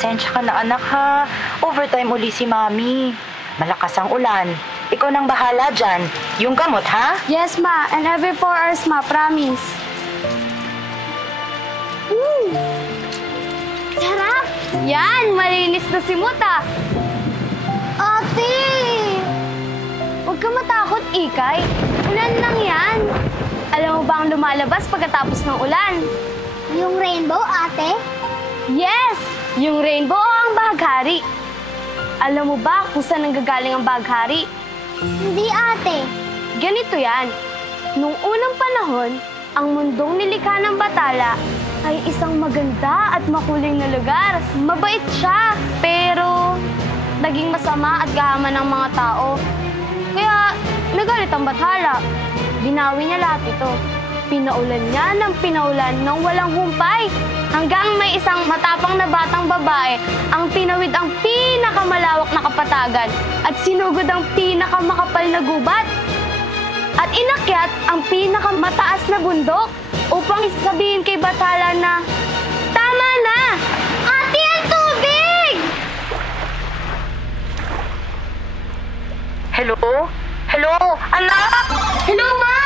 Pasensya ka na anak ha. Overtime uli si Mami. Malakas ang ulan. Ikaw nang bahala dyan. Yung gamot ha? Yes, ma. And every 4 hours, ma. Promise. Sarap! Yan! Malinis na si Muta. Ate! Huwag ka matakot, Ikay. Ulan lang yan. Alam mo ba ang lumalabas pagkatapos ng ulan? Yung rainbow, ate? Yes! Yung rainbow o ang bahaghari. Alam mo ba kung saan nanggagaling ang bahaghari? Hindi, ate. Ganito yan. Nung unang panahon, ang mundong nilikha ng Bathala ay isang maganda at makulay na lugar. Mabait siya, pero naging masama at gahaman ng mga tao. Kaya nagalit ang Bathala. Binawi niya lahat ito. Pinaulan niya ng pinaulan ng walang humpay. Hanggang may isang matapang na batang babae ang pinawid ang pinakamalawak na kapatagan at sinugod ang pinakamakapal na gubat. At inakyat ang pinakamataas na bundok upang sabihin kay Bathala na, tama na! Ate, ang tubig! Hello? Hello? Anak? Hello, Ma!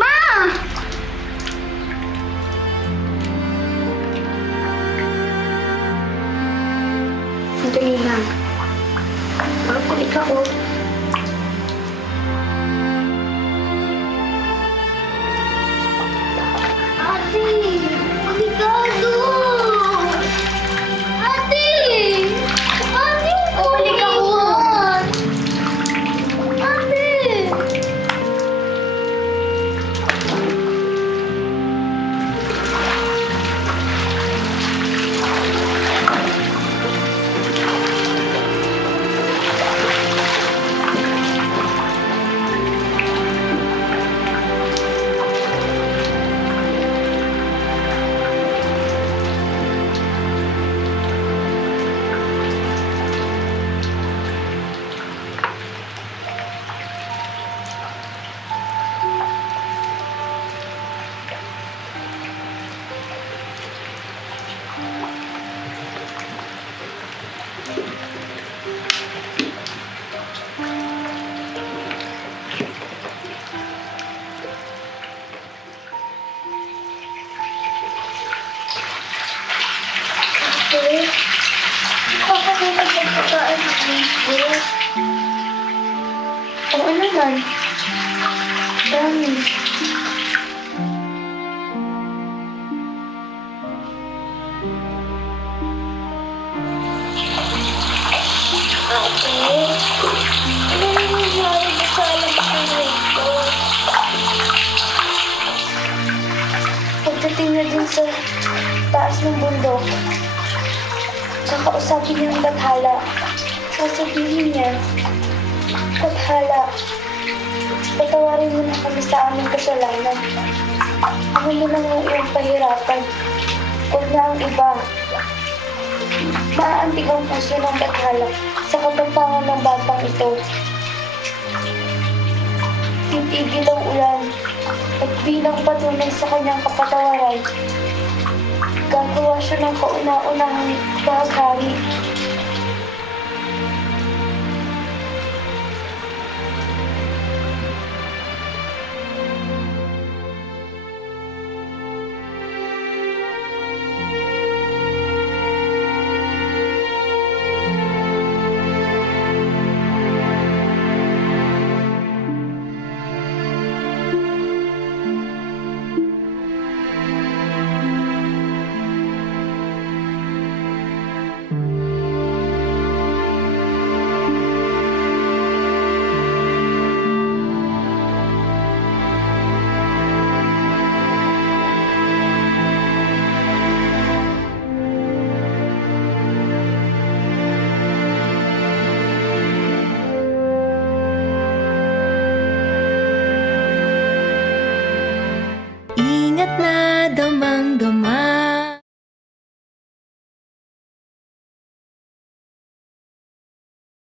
Ma! Sandali lang. Makulit ako. Ate! Delikado! Ate! Ate! Balik ako! Ate! Nakakalimutan yung pagkain ng rainbow. Oo naman. Dami. Ate, ano yung nangyari ba sa alabas ng rainbow? Pagdating na dun sa taas ng bundok, kakausapin niya ang Bathala. Sasabihin niya, Bathala, patawarin mo na kami sa aming kasalanan. Ako mo lang ang iyong pahirapan. Huwag na ang iba. Maaantig ang puso ng Bathala sa katampangan ng batang ito. Titigil ang ulan at bilang patunay sa kanyang kapatawaran, gagawa siya ng kauna-unahang bahaghari